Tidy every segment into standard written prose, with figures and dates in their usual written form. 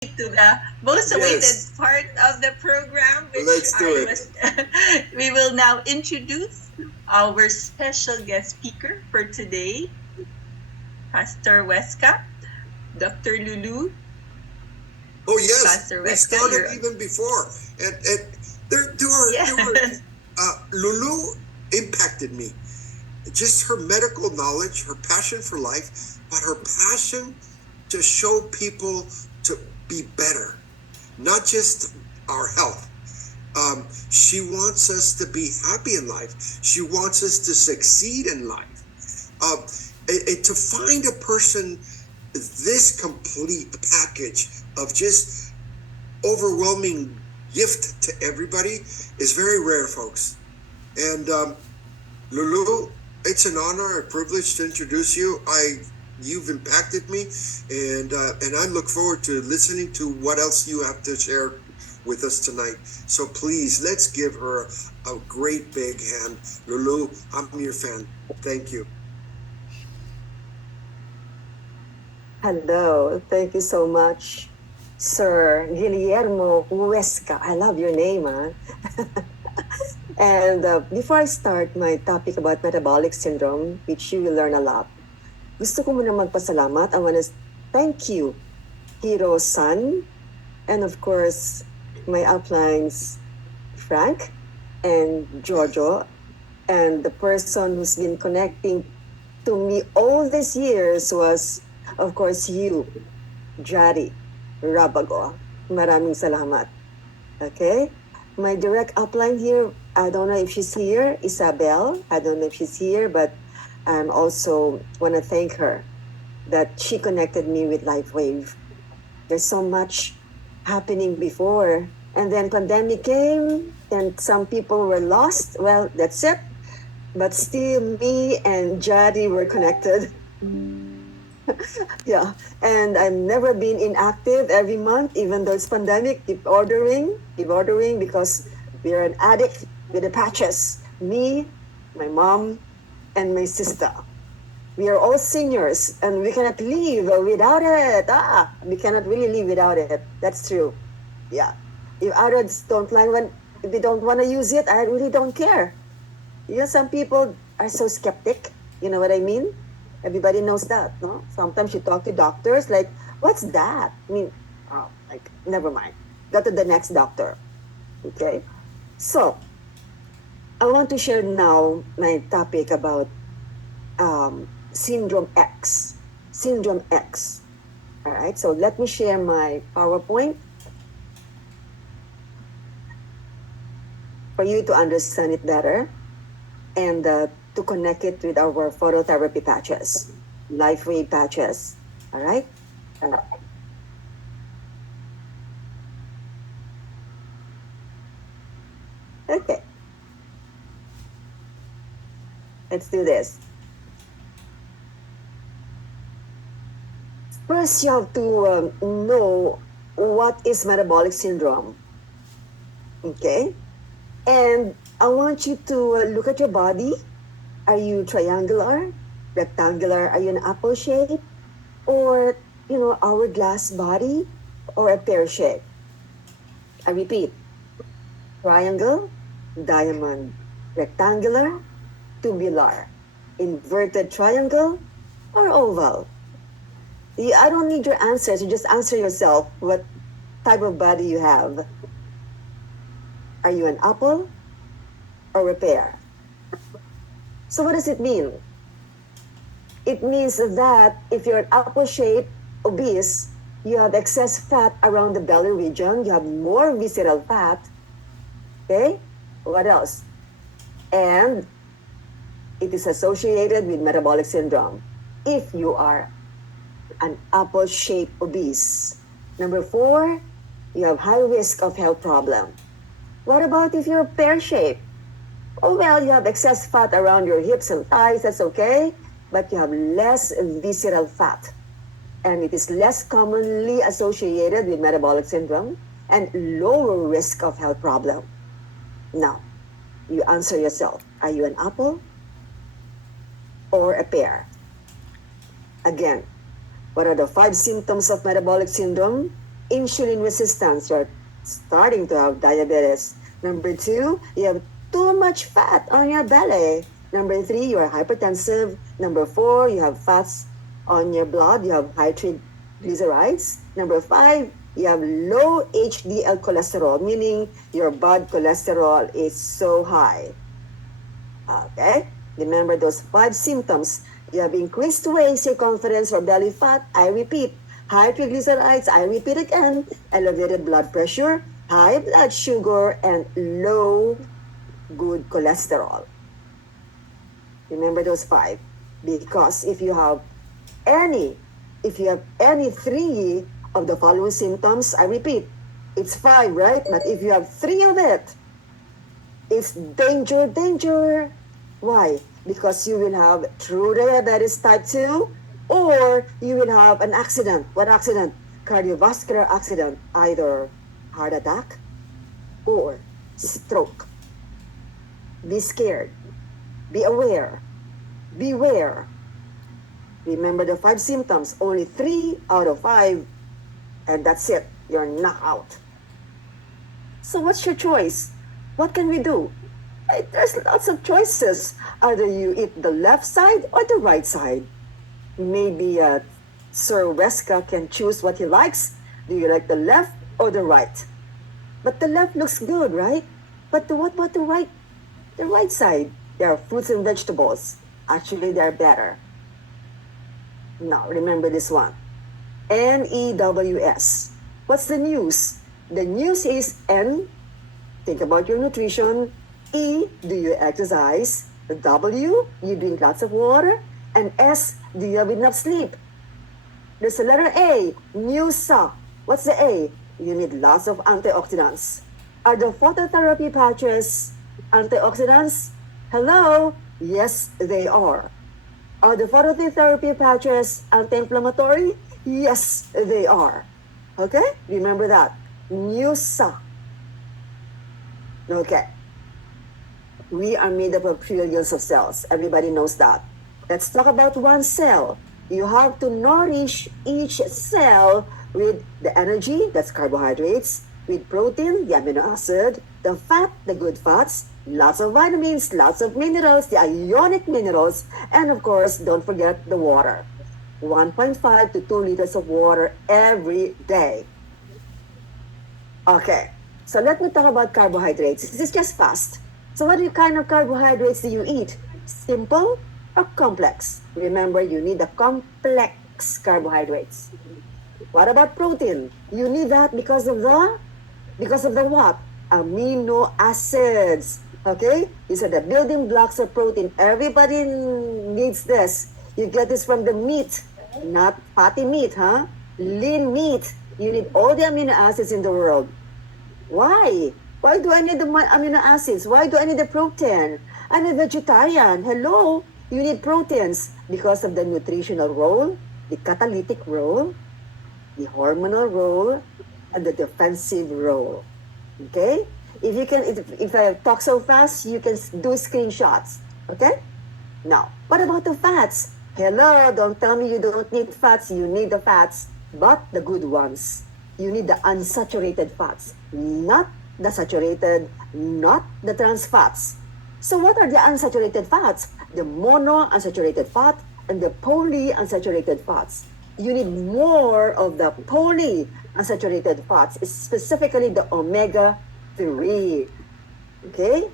to the most awaited Yes, part of the program, which let's do I it. was. We will now introduce our special guest speaker for today, Pastor Weska, Dr. Lulu. Oh yes, Pastor we Weska, started you're. even before, and there were Yes. Lulu impacted me. Just her medical knowledge, her passion for life, but her passion to show people to be better, not just our health. She wants us to be happy in life. She wants us to succeed in life. Um, to find a person this complete package of just overwhelming gift to everybody is very rare, folks. And Lulu, it's an honor, a privilege to introduce you. You've impacted me, and I look forward to listening to what else you have to share with us tonight. So please, let's give her a great big hand. Lulu, I'm your fan. Thank you. Hello, thank you so much, Sir Guillermo Huesca. I love your name, huh? And before I start my topic about metabolic syndrome, which you will learn a lot, gusto ko muna magpasalamat. I want to thank you, Hiro-san, and of course, my uplines, Frank and Giorgio, and the person who's been connecting to me all these years was, of course, you, Jari Rabago. Maraming salamat. Okay? My direct upline here, I don't know if she's here, Isabel. I don't know if she's here, but I'm also want to thank her that she connected me with LifeWave. There's so much happening before. And then pandemic came and some people were lost. Well, that's it. But still me and Jadi were connected. Yeah, and I've never been inactive every month, even though it's pandemic. Keep ordering because we're an addict with the patches. Me, my mom, and my sister. We are all seniors, and we cannot live without it. We cannot really live without it. That's true. Yeah, if others don't like when if they don't want to use it, I really don't care. Some people are so skeptic. You know what I mean? Everybody knows that, no? Sometimes you talk to doctors, like, what's that? I mean, oh, like, never mind. Go to the next doctor. Okay? So, I want to share now my topic about Syndrome X. Syndrome X. All right, so let me share my PowerPoint for you to understand it better and to connect it with our phototherapy patches, LifeWave patches. All right? Okay, let's do this. First, you have to know what is metabolic syndrome. Okay? And I want you to look at your body. Are you triangular, rectangular? Are you an apple shape? Or, hourglass body or a pear shape? I repeat, triangle, diamond, rectangular, tubular, inverted triangle, or oval? I don't need your answers. You just answer yourself what type of body you have. Are you an apple or a pear? So what does it mean? It means that if you're an apple shaped, obese, you have excess fat around the belly region, you have more visceral fat. Okay? What else? And it is associated with metabolic syndrome if you are an apple shaped obese. Number 4, you have high risk of health problem. What about if you're pear shaped? Oh, well, you have excess fat around your hips and thighs, that's okay, but you have less visceral fat. And it is less commonly associated with metabolic syndrome and lower risk of health problem. Now, you answer yourself. Are you an apple or a pear? Again, what are the 5 symptoms of metabolic syndrome? insulin resistance. You're starting to have diabetes. Number 2, you have too much fat on your belly. Number 3, you are hypertensive. Number 4, you have fats on your blood. You have high triglycerides. Number 5, you have low HDL cholesterol, meaning your bad cholesterol is so high. Okay? Remember those 5 symptoms. You have increased waist circumference or belly fat. I repeat, high triglycerides. I repeat again, elevated blood pressure, high blood sugar, and low good cholesterol. Remember those 5. Because if you have any 3 of the following symptoms, I repeat, it's 5, right? But if you have 3 of it, it's danger, danger. Why? Because you will have true diabetes type 2, or you will have an accident. What accident? Cardiovascular accident, either heart attack or stroke. Be scared. Be aware. Beware. Remember the 5 symptoms. Only 3 out of 5, and that's it. You're knocked out. So what's your choice? What can we do? There's lots of choices. Either you eat the left side or the right side. Maybe Sir Weska can choose what he likes. Do you like the left or the right? But the left looks good, right? But what about the right? The right side. There are fruits and vegetables. Actually, they're better. Now, remember this one. NEWS. What's the news? The news is N, think about your nutrition. E, do you exercise? W, you drink lots of water. And S, do you have enough sleep? There's a letter A, NEWSA. What's the A? You need lots of antioxidants. Are the phototherapy patches antioxidants? Hello? Yes, they are. Are the phototherapy patches anti-inflammatory? Yes, they are. Okay? Remember that. NEWSA. Okay. We are made up of trillions of cells. Everybody knows that. Let's talk about one cell. You have to nourish each cell with the energy, that's carbohydrates, with protein, the amino acid, the fat, the good fats, lots of vitamins, lots of minerals, the ionic minerals, and of course, don't forget the water. 1.5 to 2 liters of water every day. Okay, so let me talk about carbohydrates. This is just fast. So what kind of carbohydrates do you eat? Simple or complex? Remember, you need the complex carbohydrates. What about protein? You need that because of the what? Amino acids. Okay? These are the building blocks of protein. Everybody needs this. You get this from the meat, not fatty meat, huh? Lean meat. You need all the amino acids in the world. Why? Why do I need the amino acids? Why do I need the protein? I'm a vegetarian. Hello? You need proteins because of the nutritional role, the catalytic role, the hormonal role, and the defensive role. Okay? If I talk so fast, you can do screenshots. Okay? Now, what about the fats? Hello, don't tell me you don't need fats. You need the fats, but the good ones. You need the unsaturated fats, not the saturated, not the trans fats. So what are the unsaturated fats? The monounsaturated fat and the polyunsaturated fats. You need more of the polyunsaturated fats, specifically the omega-3. Okay?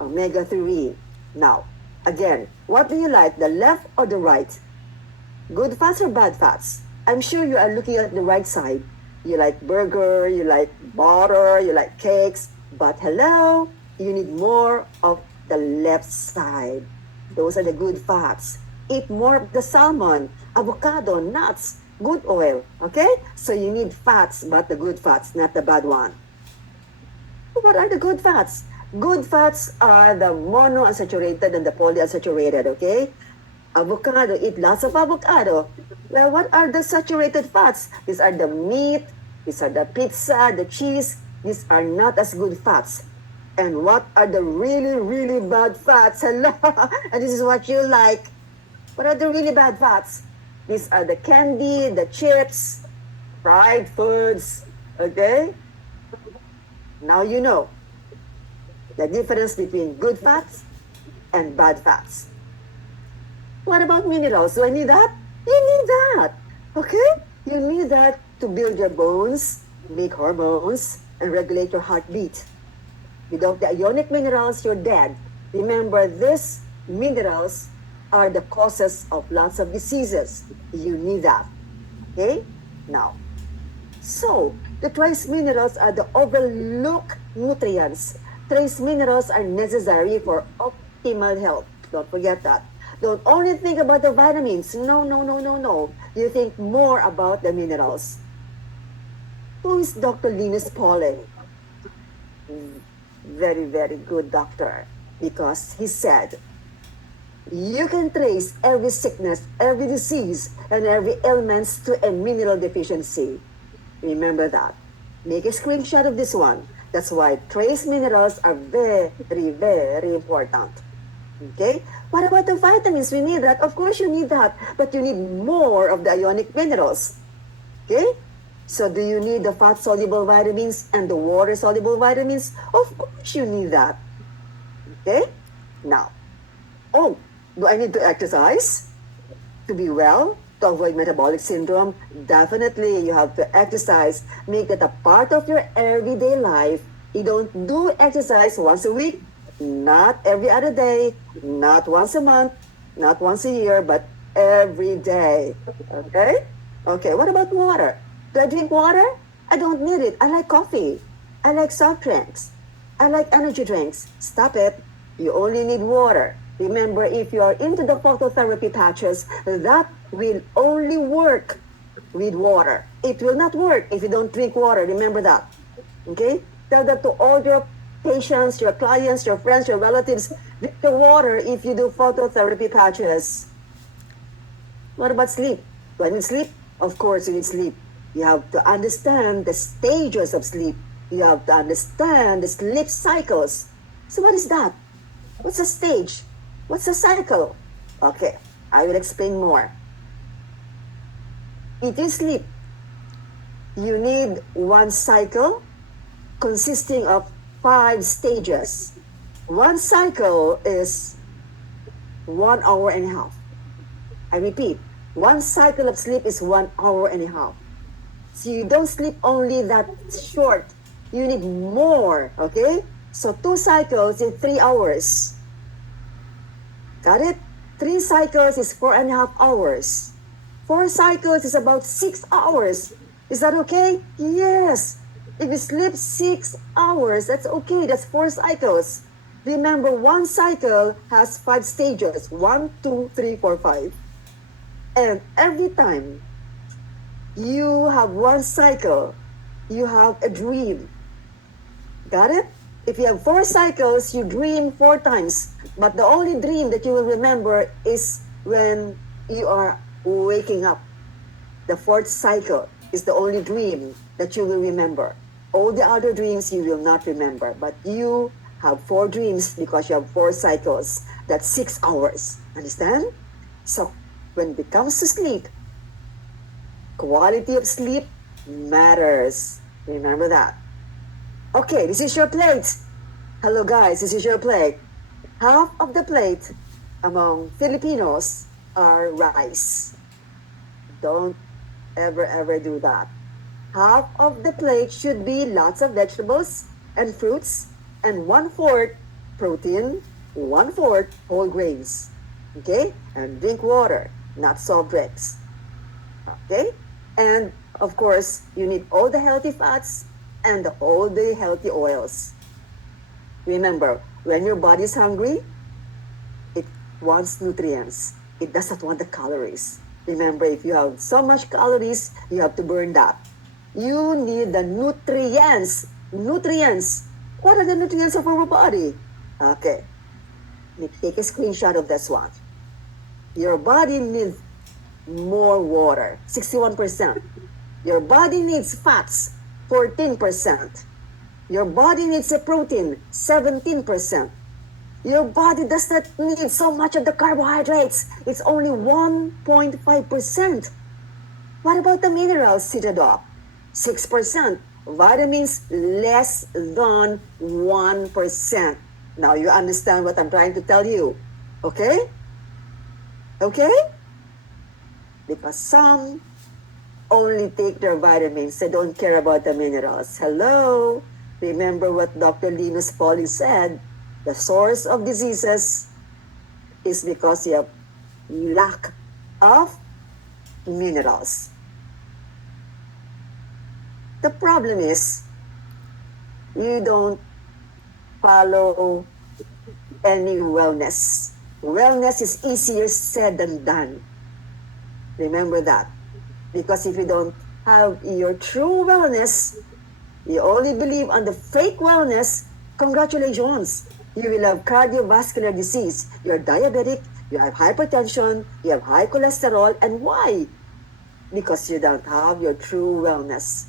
Omega-3. Now, again, what do you like, the left or the right? Good fats or bad fats? I'm sure you are looking at the right side. You like burger, you like butter, you like cakes, but hello, you need more of the left side. Those are the good fats. Eat more of the salmon, avocado, nuts, good oil, okay? So you need fats, but the good fats, not the bad one. What are the good fats? Good fats are the monounsaturated and the polyunsaturated, okay? Avocado, eat lots of avocado. Well, what are the saturated fats? These are the meat, these are the pizza, the cheese. These are not as good fats. And what are the really, really bad fats? Hello, and this is what you like. What are the really bad fats? These are the candy, the chips, fried foods, Okay? Now you know the difference between good fats and bad fats. What about minerals? Do I need that? You need that. Okay? You need that to build your bones, make hormones, and regulate your heartbeat. Without the ionic minerals, you're dead. Remember, these minerals are the causes of lots of diseases. You need that. Okay? Now, so the trace minerals are the overlooked nutrients. Trace minerals are necessary for optimal health. Don't forget that. Don't only think about the vitamins. No, no, no, no, no. You think more about the minerals. Who is Dr. Linus Pauling? Very, very good doctor, because he said, you can trace every sickness, every disease, and every ailment to a mineral deficiency. Remember that. Make a screenshot of this one. That's why trace minerals are very, very important. Okay? What about the vitamins? We need that. Of course you need that, but you need more of the ionic minerals. Okay? So do you need the fat-soluble vitamins and the water-soluble vitamins? Of course you need that. Okay? Now, oh, do I need to exercise to be well? To avoid metabolic syndrome? Definitely, you have to exercise. Make it a part of your everyday life. You don't do exercise once a week, not every other day, not once a month, not once a year, but every day. Okay? Okay, what about water? Do I drink water? I don't need it. I like coffee. I like soft drinks. I like energy drinks. Stop it. You only need water. Remember, if you are into the phototherapy patches, that will only work with water. It will not work if you don't drink water. Remember that. Okay? Tell that to all your patients, your clients, your friends, your relatives. Drink the water if you do phototherapy patches. What about sleep? Do I need sleep? Of course you need sleep. You have to understand the stages of sleep. You have to understand the sleep cycles. So what is that? What's a stage? What's a cycle? Okay, I will explain more. If you sleep, you need one cycle consisting of 5 stages. One cycle is 1 hour and a half. I repeat, one cycle of sleep is 1 hour and a half. So you don't sleep only that short. You need more, okay? So 2 cycles is 3 hours. Got it? 3 cycles is 4.5 hours. 4 cycles is about 6 hours. Is that okay? Yes. If you sleep 6 hours, that's okay. That's 4 cycles. Remember, one cycle has 5 stages. 1, 2, 3, 4, 5. And every time you have one cycle, you have a dream. Got it? If you have 4 cycles, you dream 4 times. But the only dream that you will remember is when you are waking up. The 4th cycle is the only dream that you will remember. All the other dreams you will not remember. But you have 4 dreams because you have 4 cycles. That's 6 hours. Understand? So, when it comes to sleep, quality of sleep matters. Remember that. Okay, this is your plate. Hello guys, this is your plate. Half of the plate among Filipinos are rice. Don't ever do that. Half of the plate should be lots of vegetables and fruits, and 1/4 protein, 1/4 whole grains. Okay? And drink water, not soft drinks. Okay? And of course, you need all the healthy fats and all the healthy oils. Remember, when your body is hungry, it wants nutrients. It does not want the calories. Remember, if you have so much calories, you have to burn that. You need the nutrients. Nutrients. What are the nutrients of our body? Okay. Let me take a screenshot of this one. Your body needs more water, 61%. Your body needs fats, 14%. Your body needs a protein, 17%. Your body does not need so much of the carbohydrates. It's only 1.5%. What about the minerals, Citadel? 6%. Vitamins less than 1%. Now you understand what I'm trying to tell you. Okay? Okay? Because some only take their vitamins. They don't care about the minerals. Hello? Remember what Dr. Linus Pauling said, the source of diseases is because you have lack of minerals. The problem is you don't follow any wellness. Wellness is easier said than done. Remember that. Because if you don't have your true wellness, you only believe on the fake wellness, congratulations. You will have cardiovascular disease. You're diabetic, you have hypertension, you have high cholesterol. And why? Because you don't have your true wellness.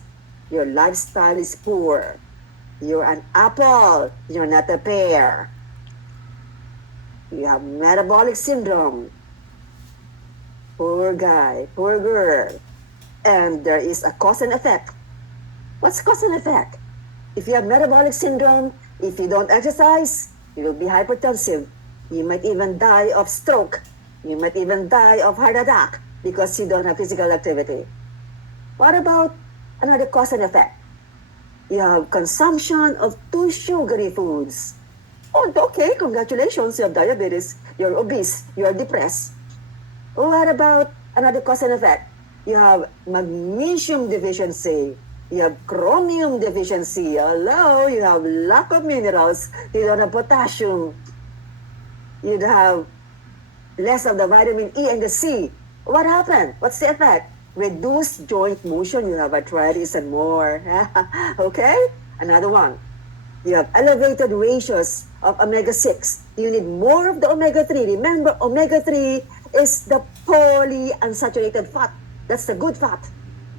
Your lifestyle is poor. You're an apple. You're not a pear. You have metabolic syndrome. Poor guy, poor girl. And there is a cause and effect. What's cause and effect? If you have metabolic syndrome, if you don't exercise, you will be hypertensive. You might even die of stroke. You might even die of heart attack because you don't have physical activity. What about another cause and effect? You have consumption of too sugary foods. Oh, okay, congratulations, you have diabetes, you're obese, you're depressed. What about another cause and effect? You have magnesium deficiency. You have chromium deficiency. Hello, you have lack of minerals. You don't have potassium. You have less of the vitamin E and the C. What happened? What's the effect? Reduced joint motion. You have arthritis and more. Okay? Another one. You have elevated ratios of omega-6. You need more of the omega-3. Remember, omega-3 is the polyunsaturated fat. That's the good fat.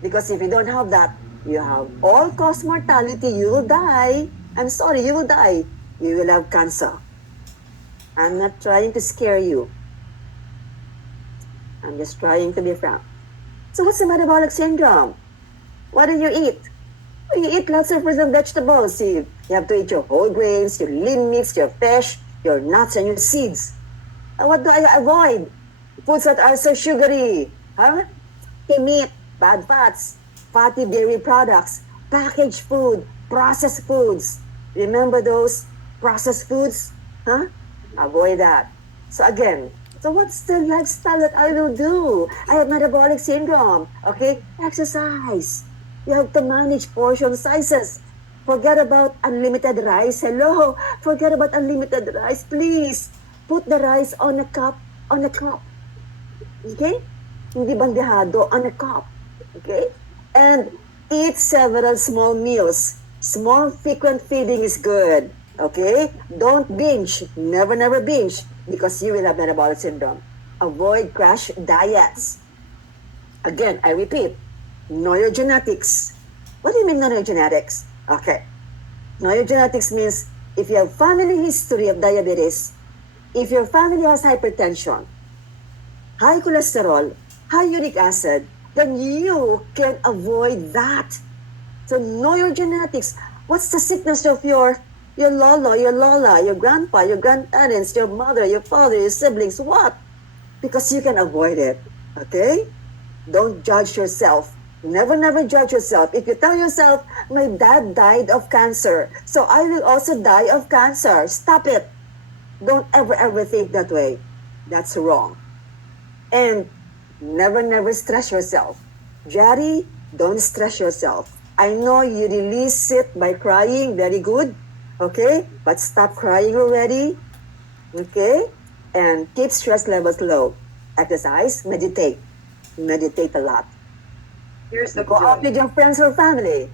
Because if you don't have that, you have all-cause mortality. You will die. I'm sorry, you will die. You will have cancer. I'm not trying to scare you. I'm just trying to be frank. So what's the metabolic syndrome? What do you eat? Well, you eat lots of fruits and vegetables. You have to eat your whole grains, your lean meats, your fish, your nuts, and your seeds. And what do I avoid? Foods that are so sugary. Huh? Meat, bad fats, fatty dairy products, packaged food, processed foods. Remember those processed foods? Huh? Avoid that. So again, so what's the lifestyle that I will do? I have metabolic syndrome. Okay? Exercise. You have to manage portion sizes. Forget about unlimited rice. Hello? Forget about unlimited rice. Please, put the rice on a cup, on a cup. Okay? Hindi bandehado, on a cup. Okay? And eat several small meals. Small frequent feeding is good. Okay? Don't binge. Never, never binge because you will have metabolic syndrome. Avoid crash diets. Again, I repeat, know your genetics. What do you mean know your genetics? Okay. Know your genetics means if you have family history of diabetes, if your family has hypertension, high cholesterol, high uric acid, then you can avoid that. So know your genetics. What's the sickness of your lola, your grandpa, your grandparents, your mother, your father, your siblings? What? Because you can avoid it. Okay? Don't judge yourself. Never, never judge yourself. If you tell yourself, my dad died of cancer, so I will also die of cancer. Stop it. Don't ever, ever think that way. That's wrong. And never, never stress yourself. Jerry, don't stress yourself. I know you release it by crying. Very good. Okay? But stop crying already. Okay? And keep stress levels low. Exercise, meditate. Meditate a lot. Here's the Go out with your friends or family.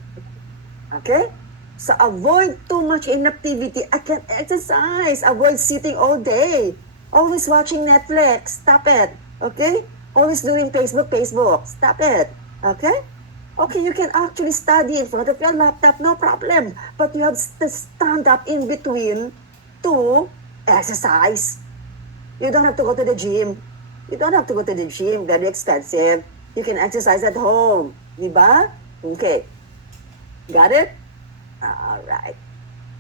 Okay? So avoid too much inactivity. I can't exercise. Avoid sitting all day. Always watching Netflix. Stop it. Okay? Always doing Facebook. Stop it. Okay? Okay, you can actually study in front of your laptop, no problem. But you have to stand up in between to exercise. You don't have to go to the gym. You don't have to go to the gym. Very expensive. You can exercise at home. Diba? Okay. Got it? All right.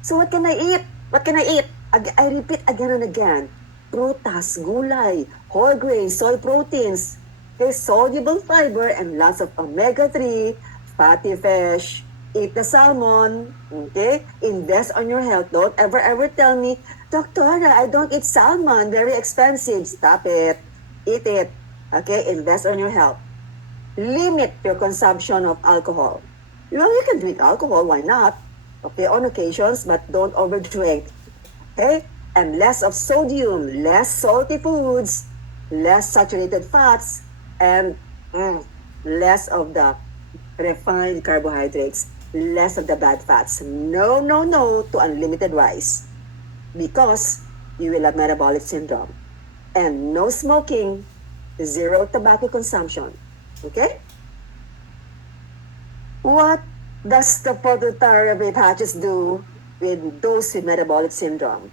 So what can I eat? What can I eat? I repeat again and again. Prutas, gulay, whole grains, soy proteins, okay, soluble fiber, and lots of omega-3, fatty fish. Eat the salmon, okay? Invest on your health. Don't ever tell me, Doctora, I don't eat salmon. Very expensive. Stop it. Eat it. Okay? Invest on your health. Limit your consumption of alcohol. Well, you can drink alcohol. Why not? Okay, on occasions, but don't overdrink. Okay? And less of sodium, less salty foods, less saturated fats, and less of the refined carbohydrates, less of the bad fats. No, no, no to unlimited rice because you will have metabolic syndrome. And no smoking, zero tobacco consumption. Okay? What does the phototherapy patches do with those with metabolic syndrome?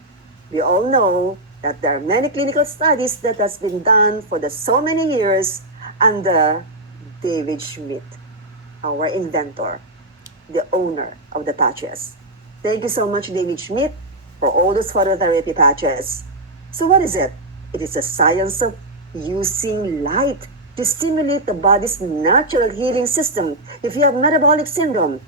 We all know that there are many clinical studies that has been done for so many years under David Schmidt, our inventor, the owner of the patches. Thank you so much, David Schmidt, for all those phototherapy patches. So what is it? It is a science of using light to stimulate the body's natural healing system if you have metabolic syndrome.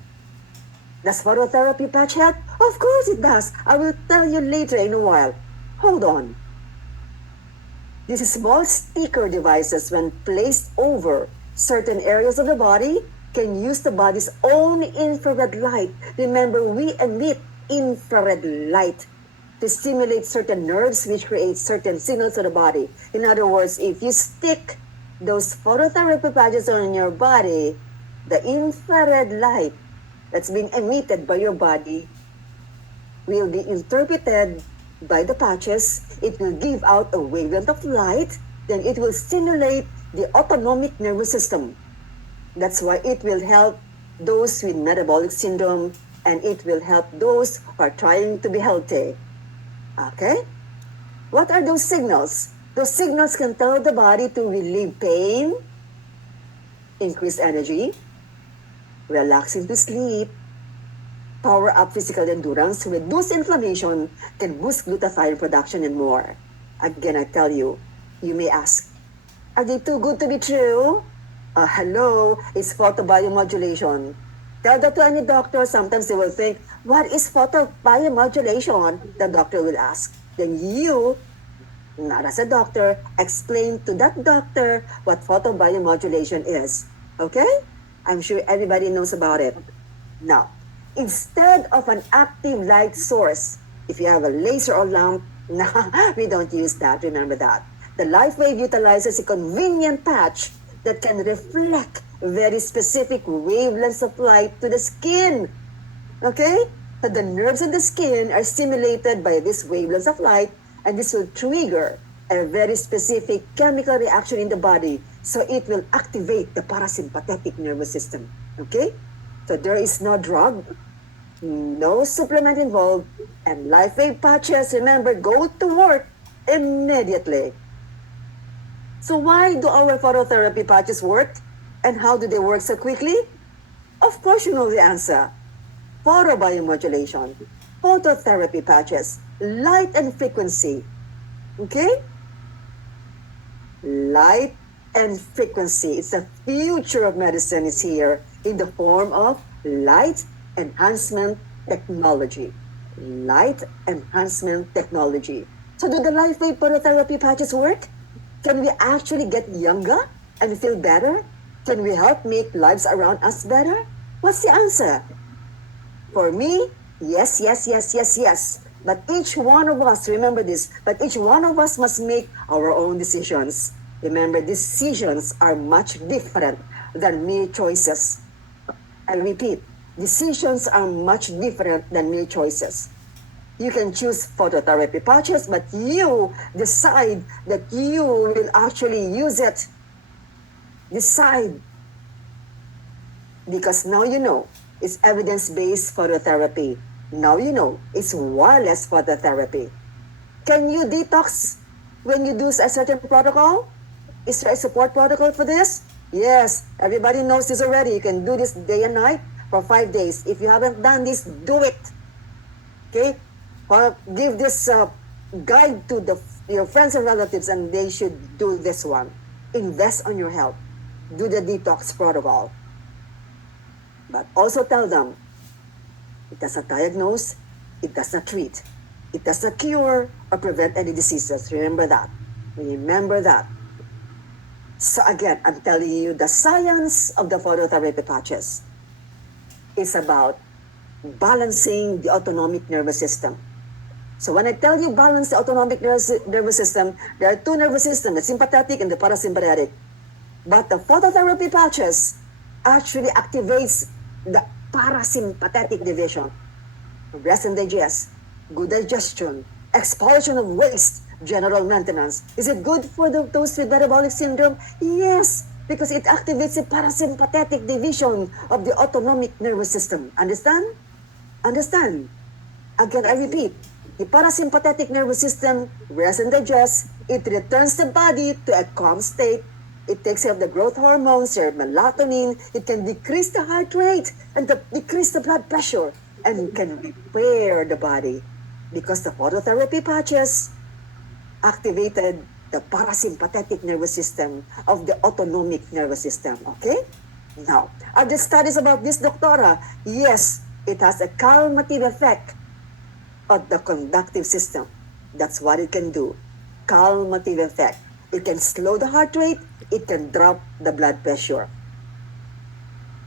Does phototherapy patch help? Of course it does. I will tell you later in a while. Hold on. These small sticker devices, when placed over certain areas of the body, can use the body's own infrared light. Remember, we emit infrared light to stimulate certain nerves which create certain signals to the body. In other words, if you stick those phototherapy patches on your body, the infrared light that's being emitted by your body will be interpreted by the patches. It will give out a wavelength of light, then it will stimulate the autonomic nervous system. That's why it will help those with metabolic syndrome and it will help those who are trying to be healthy. Okay? What are those signals? Those signals can tell the body to relieve pain, increase energy, relax into sleep, power up physical endurance, reduce inflammation, can boost glutathione production, and more. Again, I tell you, you may ask, are they too good to be true? Hello, it's photobiomodulation. Tell that to any doctor. Sometimes they will think, what is photobiomodulation? The doctor will ask. Then you, not as a doctor, explain to that doctor what photobiomodulation is. Okay? I'm sure everybody knows about it. Now, instead of an active light source, if you have a laser or lamp, we don't use that, remember that. The light wave utilizes a convenient patch that can reflect very specific wavelengths of light to the skin. Okay? So the nerves in the skin are stimulated by these wavelengths of light, and this will trigger a very specific chemical reaction in the body. So it will activate the parasympathetic nervous system. Okay? So there is no drug, no supplement involved, and light wave patches, remember, go to work immediately. So why do our phototherapy patches work? And how do they work so quickly? Of course you know the answer. Photobiomodulation, phototherapy patches, light and frequency. Okay? Light and frequency. It's the future of medicine is here in the form of light enhancement technology. Light enhancement technology. So do the light wave phototherapy patches work? Can we actually get younger and feel better? Can we help make lives around us better? What's the answer? For me, yes, yes, yes, yes, yes. But each one of us, remember this, but each one of us must make our own decisions. Remember, decisions are much different than mere choices. I repeat, decisions are much different than mere choices. You can choose phototherapy patches, but you decide that you will actually use it. Decide. Because now you know it's evidence-based phototherapy. Now you know it's wireless phototherapy. Can you detox when you do a certain protocol? Is there a support protocol for this? Yes, everybody knows this already. You can do this day and night for 5 days. If you haven't done this, do it. Okay? Or give this guide to your friends and relatives, and they should do this one. Invest on your health. Do the detox protocol. But also tell them, it does not diagnose, it does not treat, it does not cure or prevent any diseases. Remember that. Remember that. So again, I'm telling you, the science of the phototherapy patches is about balancing the autonomic nervous system. So when I tell you balance the autonomic nervous system, there are two nervous systems, the sympathetic and the parasympathetic. But the phototherapy patches actually activates the parasympathetic division. Rest and digest, good digestion, expulsion of waste, general maintenance. Is it good for those with metabolic syndrome? Yes, because it activates the parasympathetic division of the autonomic nervous system. Understand? Understand? Again, I repeat, the parasympathetic nervous system, rest and digest, it returns the body to a calm state. It takes care of the growth hormones, your melatonin. It can decrease the heart rate and decrease the blood pressure, and can repair the body because the phototherapy patches activated the parasympathetic nervous system of the autonomic nervous system. Okay? Now, are there studies about this, Doctora? Yes, it has a calmative effect of the conductive system. That's what it can do. Calmative effect. It can slow the heart rate. It can drop the blood pressure.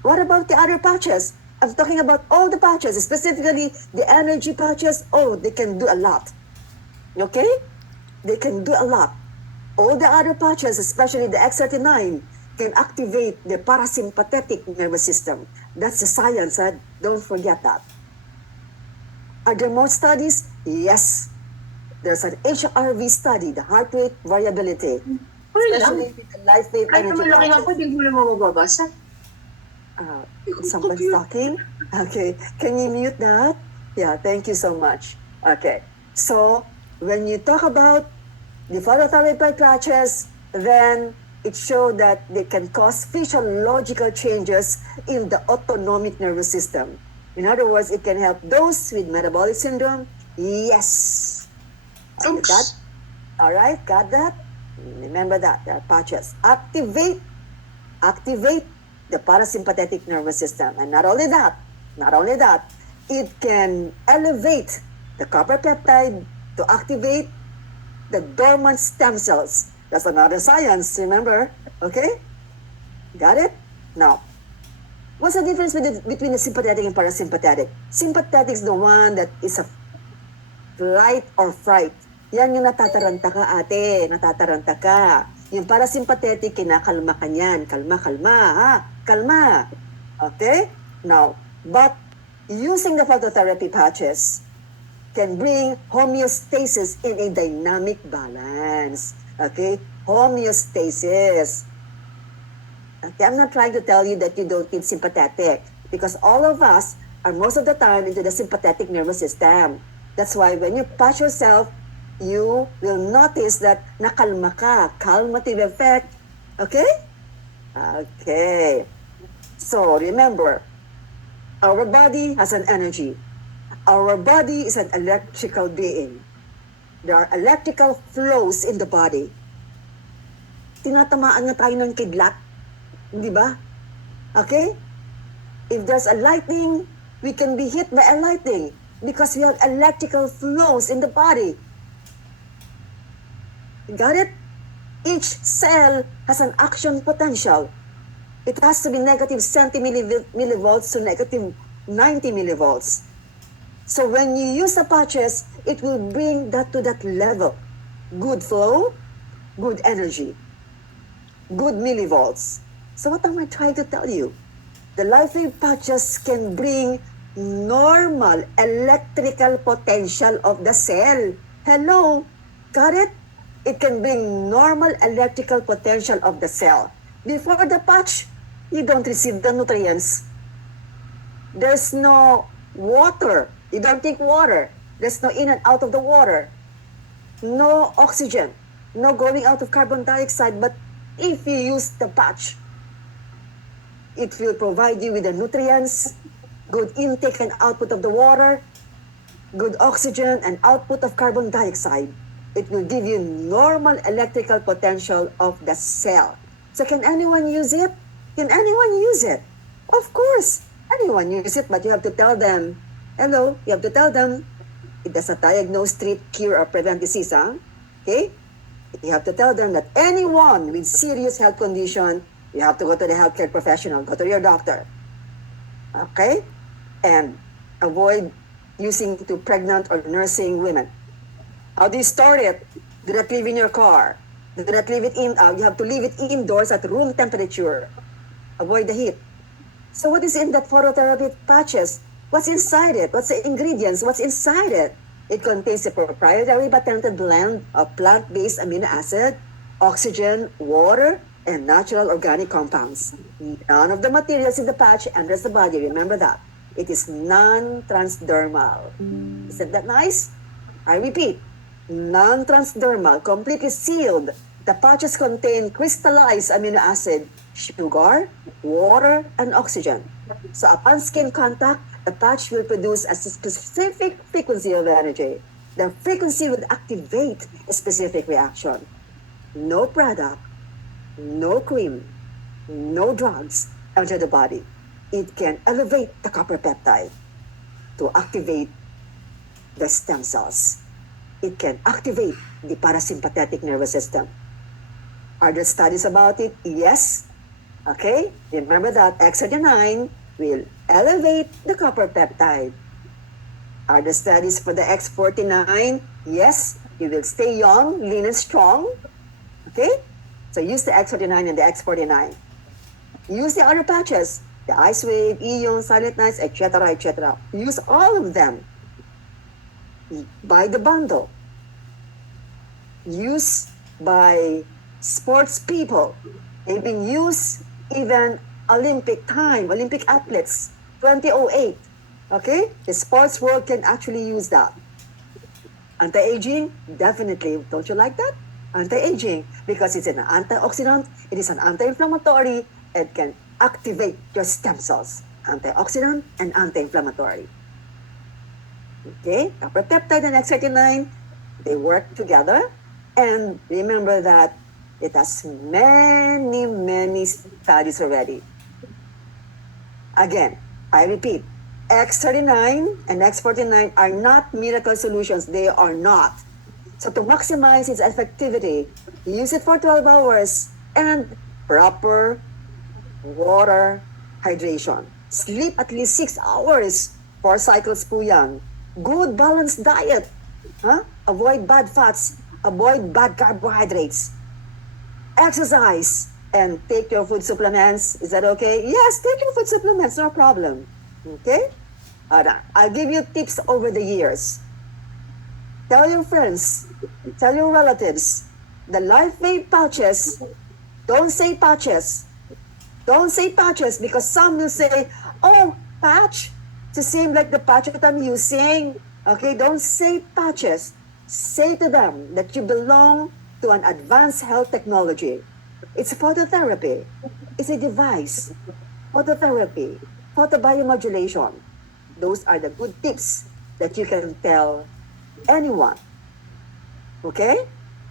What about the other patches? I'm talking about all the patches, specifically the energy patches. Oh, they can do a lot. Okay? They can do a lot. All the other patches, especially the X39, can activate the parasympathetic nervous system. That's the science, huh? Don't forget that. Are there more studies? Yes. There's an HRV study, the heart rate variability. Especially with the life rate Kahit energy naman laki patches. ako, di mo na mababasa. Somebody's talking? Okay. Can you mute that? Yeah, thank you so much. Okay. So, when you talk about the phototherapy patches, then it showed that they can cause physiological changes in the autonomic nervous system. In other words, it can help those with metabolic syndrome. Yes. Okay, Oops. that, all right, got that? Remember that, there are patches. Activate the parasympathetic nervous system. And not only that, it can elevate the copper peptide to activate the dormant stem cells. That's another science, remember? Okay? Got it? Now, what's the difference between the sympathetic and parasympathetic? Sympathetic is the one that is a flight or fright. Yan yung natataranta ka, ate. Natataranta ka. Yung parasympathetic, kinakalma ka niyan. Kalma, ha? Kalma. Okay? Now, but using the phototherapy patches can bring homeostasis in a dynamic balance. Okay? Homeostasis. Okay, I'm not trying to tell you that you don't need sympathetic, because all of us are most of the time into the sympathetic nervous system. That's why when you patch yourself, you will notice that nakalma ka, calmative effect. Okay? Okay. So remember, our body has an energy. Our body is an electrical being. There are electrical flows in the body. Tinatamaan na tayo ng kidlat. Di ba? Okay? If there's a lightning, we can be hit by a lightning because we have electrical flows in the body. Got it? Each cell has an action potential. It has to be negative 70 millivolts to negative 90 millivolts. So when you use the patches, it will bring that to that level. Good flow, good energy, good millivolts. So what am I trying to tell you? The LifeWave patches can bring normal electrical potential of the cell. Hello? Got it? It can bring normal electrical potential of the cell. Before the patch, you don't receive the nutrients. There's no water. You don't take water. There's no in and out of the water. No oxygen. No going out of carbon dioxide. But if you use the patch, it will provide you with the nutrients good intake and output of the water, good oxygen, and output of carbon dioxide. It will give you normal electrical potential of the cell. So can anyone use it? Can anyone use it? Of course, anyone use it, but you have to tell them, hello, you have to tell them, it does not diagnose, treat, cure, or prevent disease, huh? Okay? You have to tell them that anyone with serious health condition, you have to go to the healthcare professional, go to your doctor. Okay? And avoid using to pregnant or nursing women. How do you store it? Do not leave in your car. Do not leave it in, you have to leave it indoors at room temperature. Avoid the heat. So what is in that phototherapy patches? What's inside it? What's the ingredients? What's inside it? It contains a proprietary patented blend of plant-based amino acid, oxygen, water, and natural organic compounds. None of the materials in the patch enters the body. Remember that. It is non-transdermal. Isn't that nice? I repeat, non-transdermal, completely sealed. The patches contain crystallized amino acid, sugar, water, and oxygen. So upon skin contact, the patch will produce a specific frequency of energy. The frequency will activate a specific reaction. No product, no cream, no drugs enter the body. It can elevate the copper peptide to activate the stem cells. It can activate the parasympathetic nervous system. Are there studies about it? Yes. Okay, remember that X39 will elevate the copper peptide. Are there studies for the X49? Yes, you will stay young, lean and strong. Okay, so use the X39 and the X49. Use the other patches, the Ice Wave, Eon, Silent Nights, etc., etc. Use all of them. Buy the bundle. Use by sports people. They've been used even Olympic time, Olympic athletes, 2008. Okay? The sports world can actually use that. Anti-aging, definitely. Don't you like that? Anti-aging, because it's an antioxidant, it is an anti-inflammatory, and can activate your stem cells. Antioxidant and anti-inflammatory. Okay? Copper peptide and X39, they work together. And remember that it has many, many studies already. Again, I repeat, X39 and X49 are not miracle solutions. They are not. So to maximize its effectivity, use it for 12 hours and proper water hydration. Sleep at least 6 hours, 4 cycles po yan. Good balanced diet. Huh? Avoid bad fats. Avoid bad carbohydrates. Exercise and take your food supplements. Is that okay? Yes, take your food supplements, no problem. Okay? I'll give you tips over the years. Tell your friends, tell your relatives, the Life Wave patches, don't say patches. Don't say patches because some will say, oh, patch, it's the same like the patch that I'm using. Okay, don't say patches. Say to them that you belong to an advanced health technology. It's phototherapy. It's a device. Phototherapy, photobiomodulation. Those are the good tips that you can tell anyone. Okay?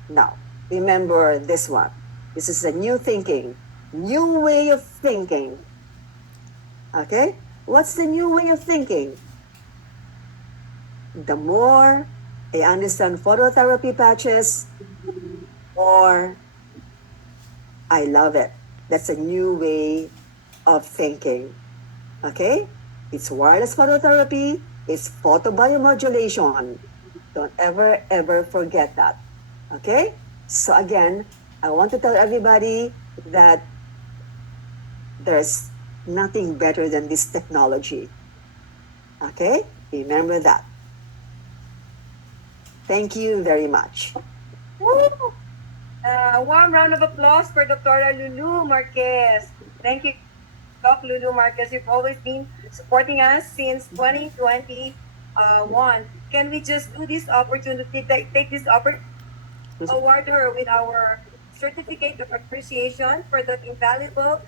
Now, remember this one. This is a new thinking, new way of thinking. Okay? What's the new way of thinking? The more I understand phototherapy patches, more I love it. That's a new way of thinking. Okay? It's wireless phototherapy. It's photobiomodulation. Don't ever forget that. Okay? So again, I want to tell everybody that there's nothing better than this technology. Okay? Remember that. Thank you very much. Woo! Warm round of applause for Dr. Lulu Marquez. Thank you, Doc Lulu Marquez. You've always been supporting us since 2021. Can we just do this opportunity, take this opportunity, award her with our certificate of appreciation for that invaluable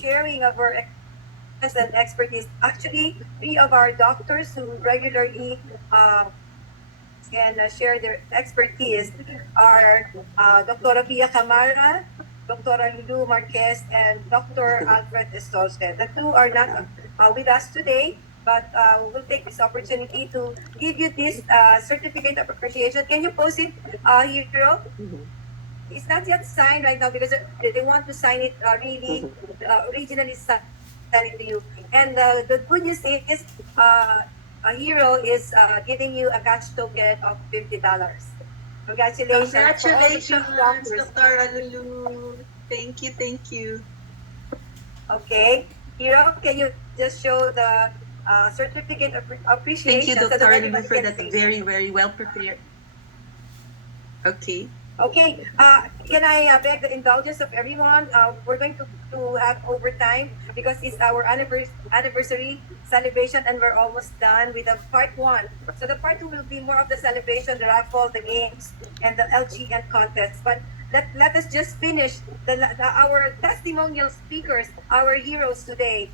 sharing of her and expertise. Actually, three of our doctors who regularly can share their expertise are Dr. Pia Camara, Dr. Lulu Marquez, and Dr. Alfred Estolce. The two are not with us today, but we'll take this opportunity to give you this certificate of appreciation. Can you post it, Hero? Mhm. It's not yet signed right now because they want to sign it really originally signed it to you. And the good news is a hero is giving you a cash token of $50. Congratulations for all the three Congratulations, doctors. Dr. Lulu. Thank you, thank you. Okay, Hero, can you just show the certificate of Thank you, appreciation so that Dr. Lulu, everybody for can that see? very, very well prepared. Okay. Okay, can I beg the indulgence of everyone? We're going to have overtime because it's our anniversary celebration and we're almost done with the part one. So the part two will be more of the celebration, the raffle, the games, and the LGN contest. But let us just finish our testimonial speakers, our heroes today.